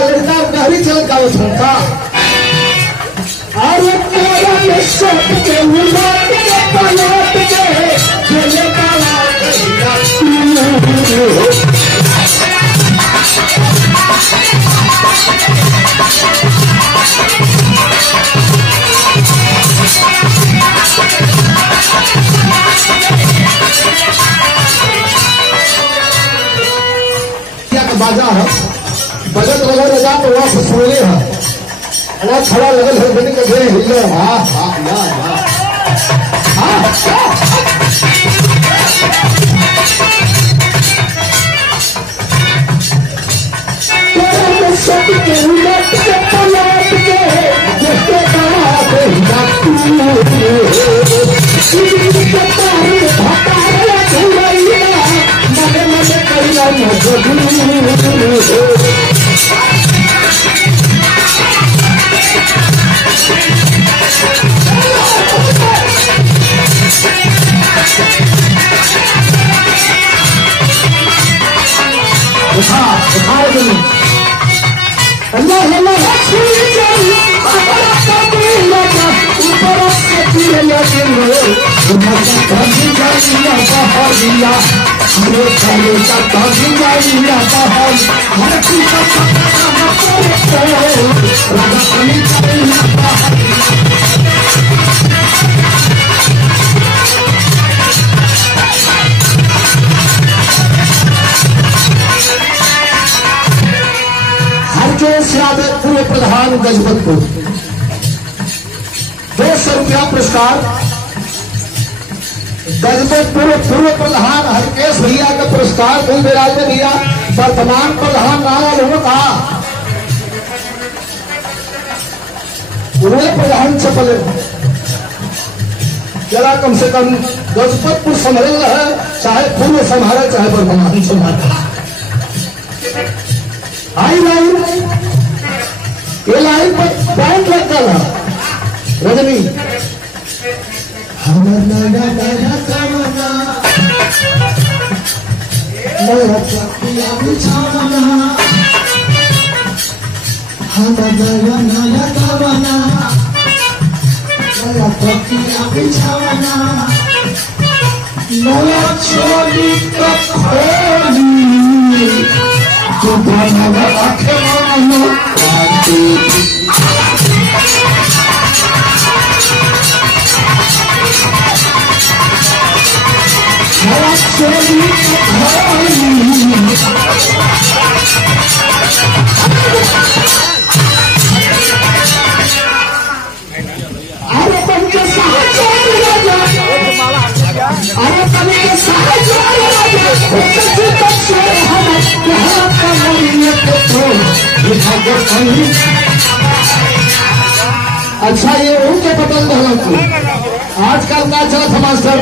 का लड़का गहरी चल का था और बाजा है बजट लगा रजा तो वहां से सुनले है वहां खड़ा लगल है बनी के घेरे हिलो हां हां हां तेरा सब के उलट के पलट के जिसके बात अल्लाह अल्लाह पूर्व प्रधान गजपतपुर 200 रुपया पुरस्कार गजपतपुर पूर्व प्रधान हरकेश भैया का पुरस्कार कोई विराज में दिया वर्तमान प्रधान नाम कहा पूर्व प्रधान चपल जरा कम से कम गजपतपुर संभल है चाहे पूर्व संभाले चाहे वर्तमान संभाले आई लाइन ये लाइन पर बैंड लग गया रजनी हमर नया नया कमना नया चकिया बिछाना हमर नया नया कमना नया चकिया बिछाना नया चोली का खोली तो बना आखिर अच्छा ये उनके पतंग आजकल का चला था मास्टर